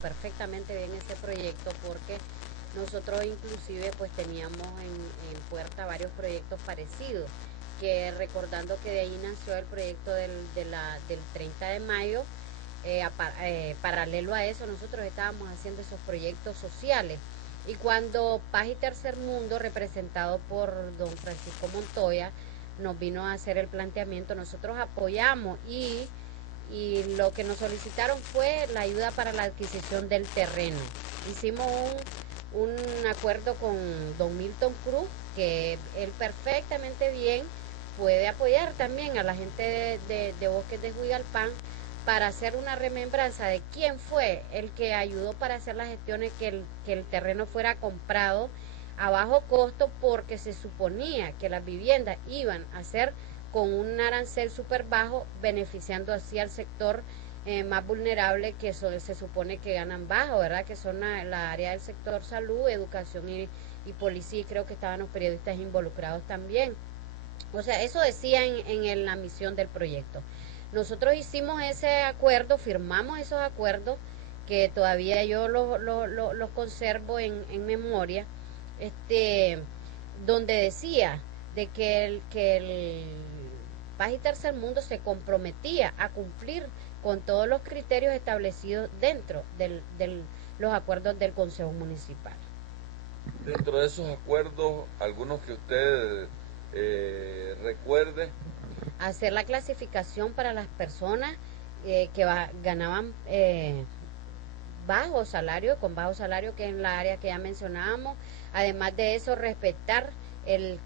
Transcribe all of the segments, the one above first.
perfectamente bien ese proyecto porque nosotros inclusive pues teníamos en puerta varios proyectos parecidos, que recordando que de ahí nació el proyecto del 30 de mayo, paralelo a eso nosotros estábamos haciendo esos proyectos sociales. Y cuando Paz y Tercer Mundo, representado por don Francisco Montoya, nos vino a hacer el planteamiento, nosotros apoyamos y lo que nos solicitaron fue la ayuda para la adquisición del terreno. Hicimos un acuerdo con don Milton Cruz, que él perfectamente bien puede apoyar también a la gente de Bosques de Juigalpán para hacer una remembranza de quién fue el que ayudó para hacer las gestiones que el terreno fuera comprado a bajo costo, porque se suponía que las viviendas iban a ser con un arancel súper bajo, beneficiando así al sector más vulnerable, que se supone que ganan bajo, ¿verdad? Que son la área del sector salud, educación y policía, y creo que estaban los periodistas involucrados también. O sea, eso decía en la misión del proyecto. Nosotros hicimos ese acuerdo, firmamos esos acuerdos, que todavía yo los conservo en memoria, donde decía de que el Paz y Tercer Mundo se comprometía a cumplir con todos los criterios establecidos dentro de los acuerdos del Consejo Municipal. Dentro de esos acuerdos, algunos que usted recuerde. Hacer la clasificación para las personas que ganaban bajo salario, con bajo salario, que es en la área que ya mencionábamos. Además de eso, respetar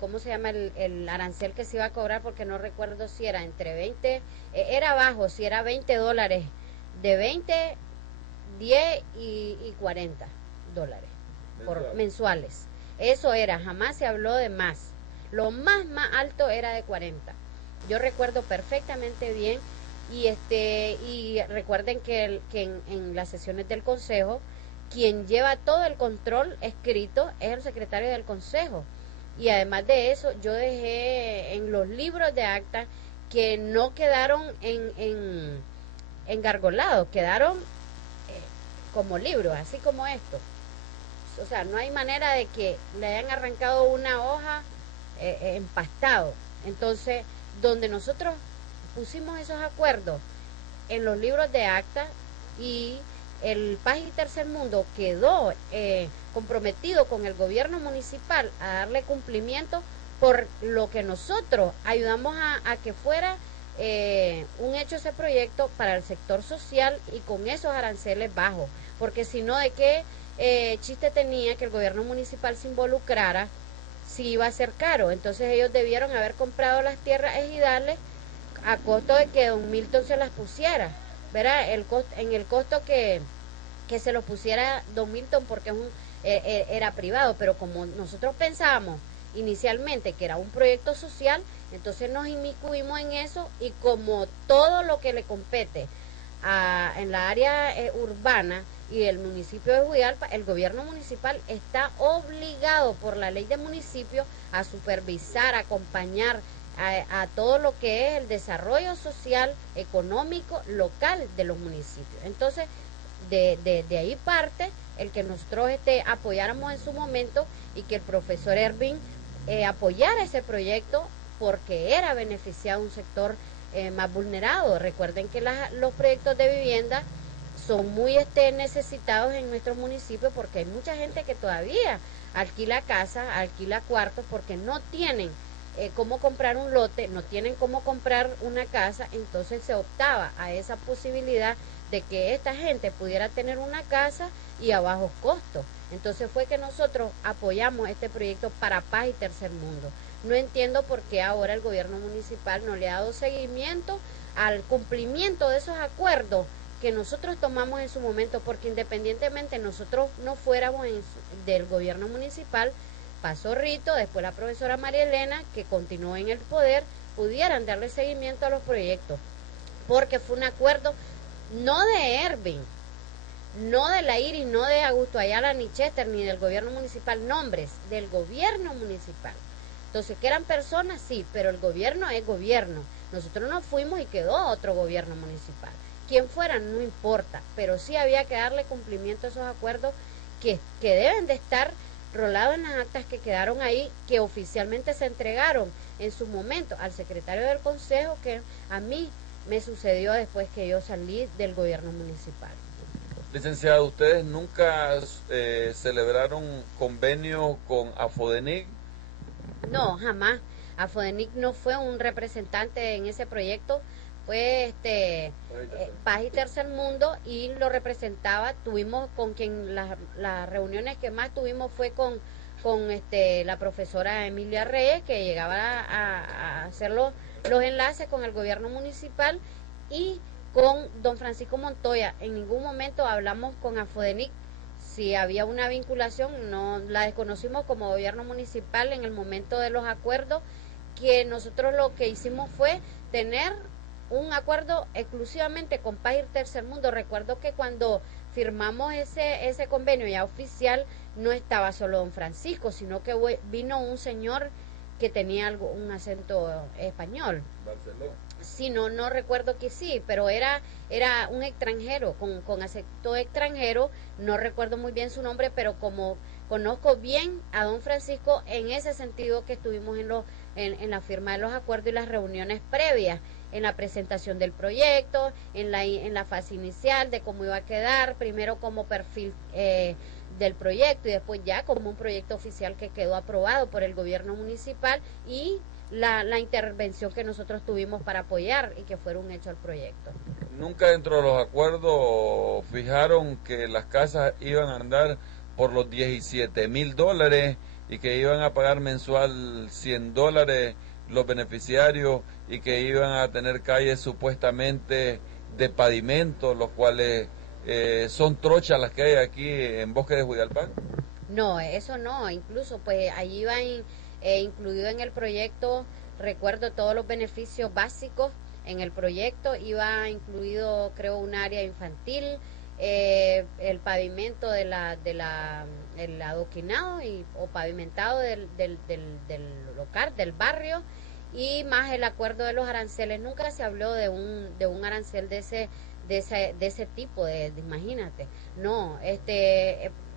¿cómo se llama? El arancel que se iba a cobrar, porque no recuerdo si era entre 20, era bajo, si era $20, de 20, 10 y $40 mensuales. Eso era, jamás se habló de más. Lo más alto era de 40. Yo recuerdo perfectamente bien, y recuerden que en las sesiones del Consejo, quien lleva todo el control escrito es el secretario del Consejo. Y además de eso, yo dejé en los libros de acta que no quedaron engargolados, quedaron como libros, así como esto. O sea, no hay manera de que le hayan arrancado una hoja empastado. Entonces, donde nosotros pusimos esos acuerdos en los libros de acta, y el Paz y Tercer Mundo quedó comprometido con el gobierno municipal a darle cumplimiento por lo que nosotros ayudamos a que fuera un hecho ese proyecto para el sector social, y con esos aranceles bajos, porque si no, ¿de qué chiste tenía que el gobierno municipal se involucrara si iba a ser caro? Entonces ellos debieron haber comprado las tierras ejidales a costo de que don Milton se las pusiera, ¿verdad? En el costo que se lo pusiera don Milton, porque era privado, pero como nosotros pensábamos inicialmente que era un proyecto social, entonces nos inmiscuimos en eso, y como todo lo que le compete en la área urbana y el municipio de Juigalpa, el gobierno municipal está obligado por la ley de municipio a supervisar, a acompañar a todo lo que es el desarrollo social, económico, local de los municipios. Entonces, de ahí parte el que nosotros apoyáramos en su momento, y que el profesor Ervin apoyara ese proyecto, porque era beneficiado un sector más vulnerado. Recuerden que los proyectos de vivienda son muy necesitados en nuestros municipios, porque hay mucha gente que todavía alquila casas, alquila cuartos, porque no tienen cómo comprar un lote, no tienen cómo comprar una casa. Entonces se optaba a esa posibilidad de que esta gente pudiera tener una casa y a bajos costos. Entonces fue que nosotros apoyamos este proyecto para Paz y Tercer Mundo. No entiendo por qué ahora el gobierno municipal no le ha dado seguimiento al cumplimiento de esos acuerdos que nosotros tomamos en su momento, porque independientemente nosotros no fuéramos del gobierno municipal, pasó Rito, después la profesora María Elena, que continuó en el poder, pudieran darle seguimiento a los proyectos, porque fue un acuerdo no de Ervin, no de la Iris, no de Augusto Ayala ni Chester, ni del gobierno municipal, nombres del gobierno municipal. Entonces, que eran personas, sí, pero el gobierno es gobierno. Nosotros nos fuimos y quedó otro gobierno municipal. quién fuera, no importa, pero sí había que darle cumplimiento a esos acuerdos que deben de estar rolados en las actas que quedaron ahí, que oficialmente se entregaron en su momento al secretario del Consejo, que a mí me sucedió después que yo salí del gobierno municipal. Licenciada, ¿ustedes nunca celebraron convenio con Afodenic? No, jamás. Afodenic no fue un representante en ese proyecto, fue Paz y Tercer Mundo, y lo representaba. Tuvimos con quien las reuniones que más tuvimos fue con la profesora Emilia Reyes, que llegaba a hacer los enlaces con el gobierno municipal, y con don Francisco Montoya. En ningún momento hablamos con Afodenic. Si había una vinculación, no la desconocimos como gobierno municipal en el momento de los acuerdos, que nosotros lo que hicimos fue tener un acuerdo exclusivamente con Paz y Tercer Mundo. Recuerdo que cuando firmamos ese convenio ya oficial, no estaba solo don Francisco, sino que vino un señor que tenía un acento español. Barcelona. Sí, no recuerdo que sí, pero era un extranjero, con acento extranjero. No recuerdo muy bien su nombre, pero como conozco bien a don Francisco, en ese sentido que estuvimos en la firma de los acuerdos y las reuniones previas, en la presentación del proyecto, en la fase inicial de cómo iba a quedar, primero como perfil del proyecto y después ya como un proyecto oficial que quedó aprobado por el gobierno municipal, y la intervención que nosotros tuvimos para apoyar y que fuera un hecho al proyecto. ¿Nunca dentro de los acuerdos fijaron que las casas iban a andar por los $17,000 y que iban a pagar mensual $100 los beneficiarios y que iban a tener calles supuestamente de pavimento, los cuales son trochas las que hay aquí en Bosque de Judialpán? No, eso no, incluso pues allí iban incluido en el proyecto, recuerdo todos los beneficios básicos en el proyecto, iba incluido creo un área infantil, el pavimento el adoquinado o pavimentado del local, del barrio, y más el acuerdo de los aranceles. Nunca se habló de un arancel de ese tipo, imagínate, no,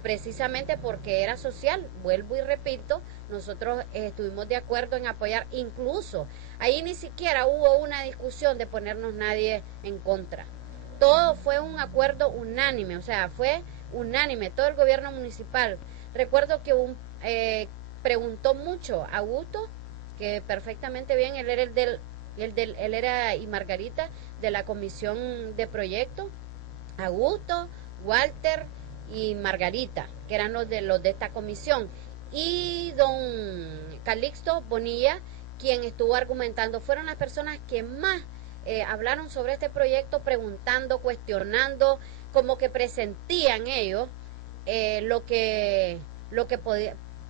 precisamente porque era social. Vuelvo y repito, nosotros estuvimos de acuerdo en apoyar, incluso ahí ni siquiera hubo una discusión de ponernos nadie en contra, todo fue un acuerdo unánime, o sea, fue unánime, todo el gobierno municipal. Recuerdo que preguntó mucho a Augusto, que perfectamente bien, él era él era y Margarita de la comisión de proyecto, Augusto, Walter y Margarita, que eran los de esta comisión, y don Calixto Bonilla, quien estuvo argumentando. Fueron las personas que más hablaron sobre este proyecto, preguntando, cuestionando, como que presentían ellos lo que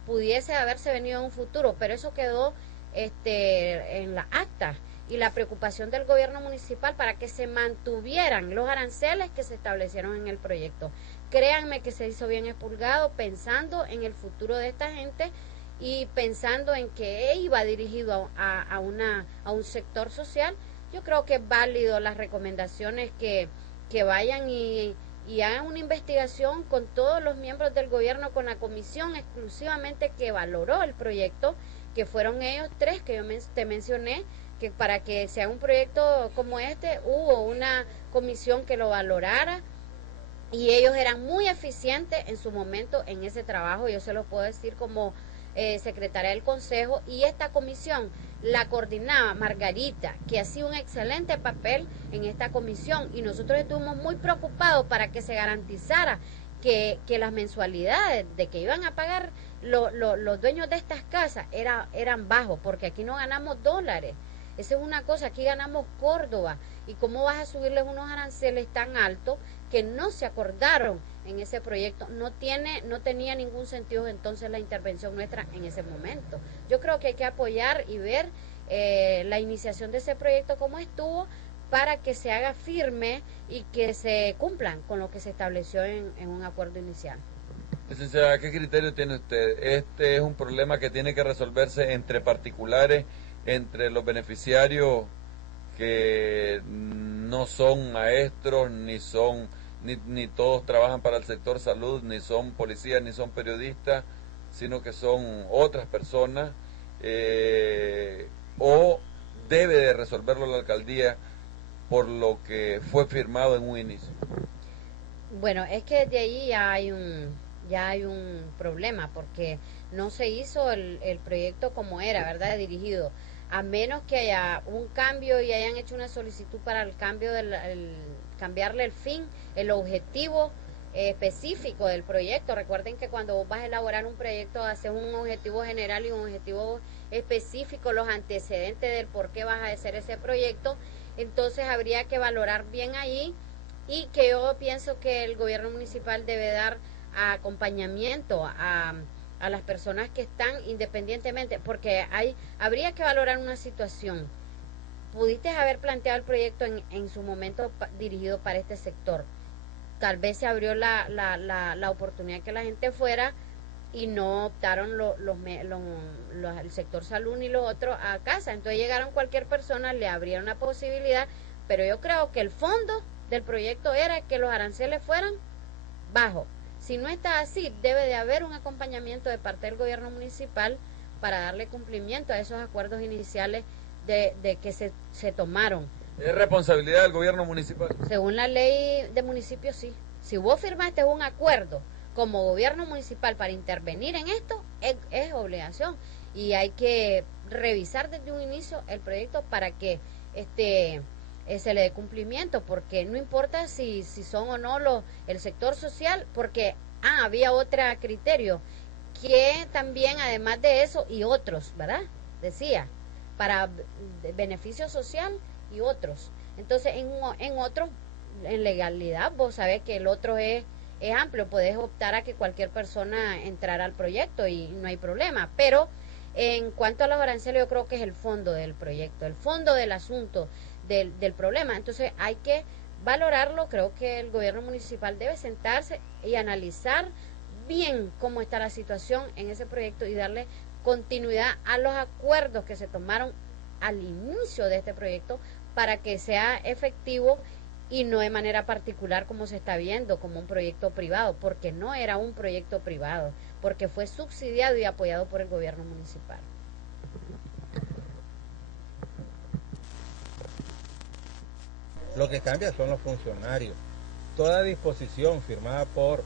pudiese haberse venido en un futuro, pero eso quedó en la acta, y la preocupación del gobierno municipal para que se mantuvieran los aranceles que se establecieron en el proyecto. Créanme que se hizo bien expurgado, pensando en el futuro de esta gente y pensando en que iba dirigido a un sector social. Yo creo que es válido las recomendaciones que vayan y hagan una investigación con todos los miembros del gobierno, con la comisión exclusivamente que valoró el proyecto, que fueron ellos tres que yo te mencioné, que para que sea un proyecto como este hubo una comisión que lo valorara, y ellos eran muy eficientes en su momento en ese trabajo. Yo se lo puedo decir como secretaria del Consejo, y esta comisión la coordinaba Margarita, que hacía un excelente papel en esta comisión, y nosotros estuvimos muy preocupados para que se garantizara que las mensualidades de que iban a pagar los dueños de estas casas eran bajos, porque aquí no ganamos dólares. Esa es una cosa, aquí ganamos Córdoba, y cómo vas a subirles unos aranceles tan altos que no se acordaron en ese proyecto. No tenía ningún sentido entonces la intervención nuestra en ese momento. Yo creo que hay que apoyar y ver la iniciación de ese proyecto como estuvo, para que se haga firme y que se cumplan con lo que se estableció en un acuerdo inicial. Licenciada, ¿qué criterio tiene usted? Este es un problema que tiene que resolverse entre particulares, entre los beneficiarios que no son maestros, ni todos trabajan para el sector salud, ni son policías, ni son periodistas, sino que son otras personas, o debe de resolverlo la alcaldía por lo que fue firmado en un inicio. Bueno, es que de ahí ya hay un problema, porque no se hizo el proyecto como era, ¿verdad? Dirigido, a menos que haya un cambio y hayan hecho una solicitud para el cambio cambiarle el fin, el objetivo específico del proyecto. Recuerden que cuando vos vas a elaborar un proyecto, haces un objetivo general y un objetivo específico, los antecedentes del por qué vas a hacer ese proyecto. Entonces habría que valorar bien ahí, y que yo pienso que el gobierno municipal debe dar acompañamiento a las personas que están independientemente, porque habría que valorar una situación. Pudiste haber planteado el proyecto en su momento dirigido para este sector. Tal vez se abrió la oportunidad que la gente fuera y no optaron el sector salud ni los otros a casa. Entonces llegaron cualquier persona, le abrieron la posibilidad, pero yo creo que el fondo del proyecto era que los aranceles fueran bajos. Si no está así, debe de haber un acompañamiento de parte del gobierno municipal para darle cumplimiento a esos acuerdos iniciales de que se tomaron. ¿Es responsabilidad del gobierno municipal? Según la ley de municipios, sí. Si vos firmaste un acuerdo como gobierno municipal para intervenir en esto, es obligación. Y hay que revisar desde un inicio el proyecto para que se le dé cumplimiento, porque no importa si son o no el sector social, porque había otro criterio, que también además de eso y otros, ¿verdad? Decía, para beneficio social y otros. Entonces en otro, en legalidad, vos sabés que el otro es amplio, podés optar a que cualquier persona entrara al proyecto y no hay problema, pero en cuanto a los aranceles, yo creo que es el fondo del proyecto, el fondo del asunto, del problema. Entonces hay que valorarlo. Creo que el gobierno municipal debe sentarse y analizar bien cómo está la situación en ese proyecto y darle continuidad a los acuerdos que se tomaron al inicio de este proyecto para que sea efectivo y no de manera particular como se está viendo como un proyecto privado, porque no era un proyecto privado, porque fue subsidiado y apoyado por el gobierno municipal. Lo que cambia son los funcionarios. Toda disposición firmada por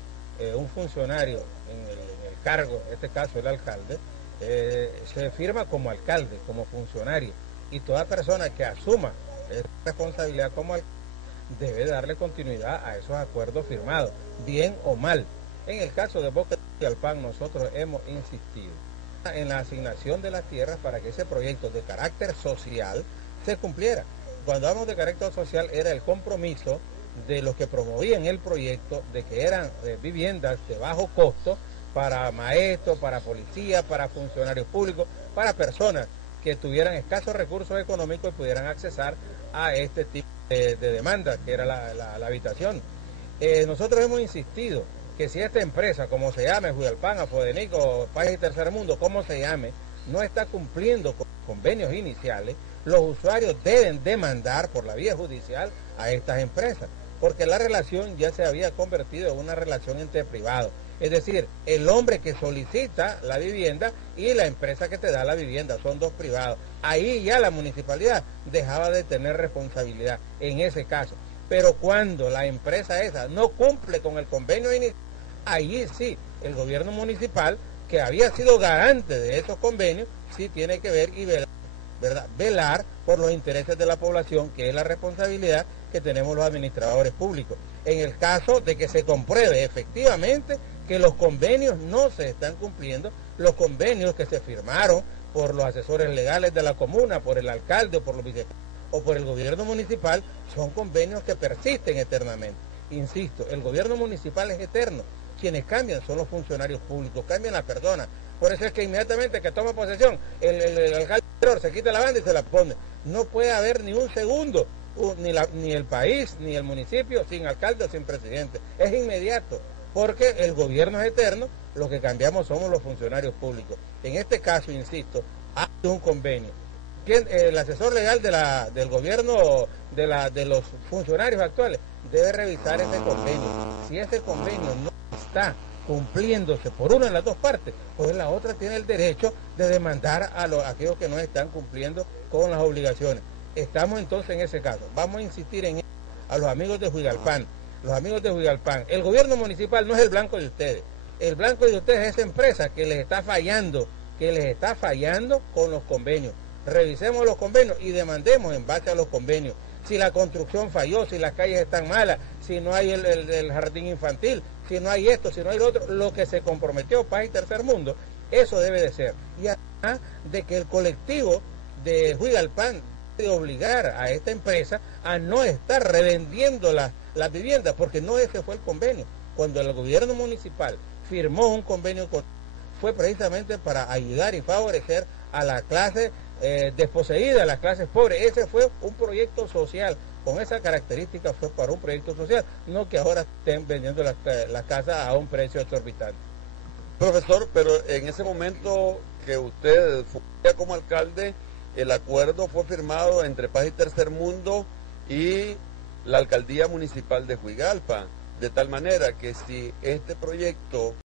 un funcionario en el cargo, en este caso el alcalde, se firma como alcalde, como funcionario, y toda persona que asuma esa responsabilidad como alcalde debe darle continuidad a esos acuerdos firmados, bien o mal. En el caso de Boca y Alpán, nosotros hemos insistido en la asignación de las tierras para que ese proyecto de carácter social se cumpliera. Cuando hablamos de carácter social, era el compromiso de los que promovían el proyecto de que eran viviendas de bajo costo para maestros, para policías, para funcionarios públicos, para personas que tuvieran escasos recursos económicos y pudieran accesar a este tipo de demanda, que era la habitación. Nosotros hemos insistido que si esta empresa, como se llame, Judalpan, Afodenico, País y Tercer Mundo, como se llame, no está cumpliendo con convenios iniciales, los usuarios deben demandar por la vía judicial a estas empresas, porque la relación ya se había convertido en una relación entre privados. Es decir, el hombre que solicita la vivienda y la empresa que te da la vivienda, son dos privados. Ahí ya la municipalidad dejaba de tener responsabilidad en ese caso. Pero cuando la empresa esa no cumple con el convenio inicial, ahí sí, el gobierno municipal, que había sido garante de esos convenios, sí tiene que ver y velar, ¿verdad? Velar por los intereses de la población, que es la responsabilidad que tenemos los administradores públicos. En el caso de que se compruebe efectivamente que los convenios no se están cumpliendo, los convenios que se firmaron por los asesores legales de la comuna, por el alcalde o por los vicepresidentes o por el gobierno municipal, son convenios que persisten eternamente. Insisto, el gobierno municipal es eterno. Quienes cambian son los funcionarios públicos, cambian las personas. Por eso es que inmediatamente que toma posesión, el alcalde se quita la banda y se la pone. No puede haber ni un segundo, ni el país, ni el municipio, sin alcalde o sin presidente. Es inmediato, porque el gobierno es eterno, lo que cambiamos somos los funcionarios públicos. En este caso, insisto, hay un convenio El asesor legal del gobierno, de los funcionarios actuales, debe revisar ese convenio. Si ese convenio no está cumpliéndose por una de las dos partes, pues la otra tiene el derecho de demandar a aquellos que no están cumpliendo con las obligaciones. Estamos entonces en ese caso. Vamos a insistir en eso a los amigos de Juigalpán. Los amigos de Juigalpán, el gobierno municipal no es el blanco de ustedes. El blanco de ustedes es esa empresa que les está fallando con los convenios. Revisemos los convenios y demandemos en base a los convenios. Si la construcción falló, si las calles están malas, si no hay el jardín infantil, si no hay esto, si no hay lo otro, lo que se comprometió Paz y Tercer Mundo, eso debe de ser. Y además de que el colectivo de Juigalpán debe obligar a esta empresa a no estar revendiendo las viviendas, porque no ese fue el convenio. Cuando el gobierno municipal firmó un convenio fue precisamente para ayudar y favorecer a la clase desposeída, a las clases pobres. Ese fue un proyecto social, con esa característica fue para un proyecto social, no que ahora estén vendiendo las casas a un precio exorbitante. Profesor, pero en ese momento que usted fue como alcalde, el acuerdo fue firmado entre Paz y Tercer Mundo y la alcaldía municipal de Juigalpa, de tal manera que si este proyecto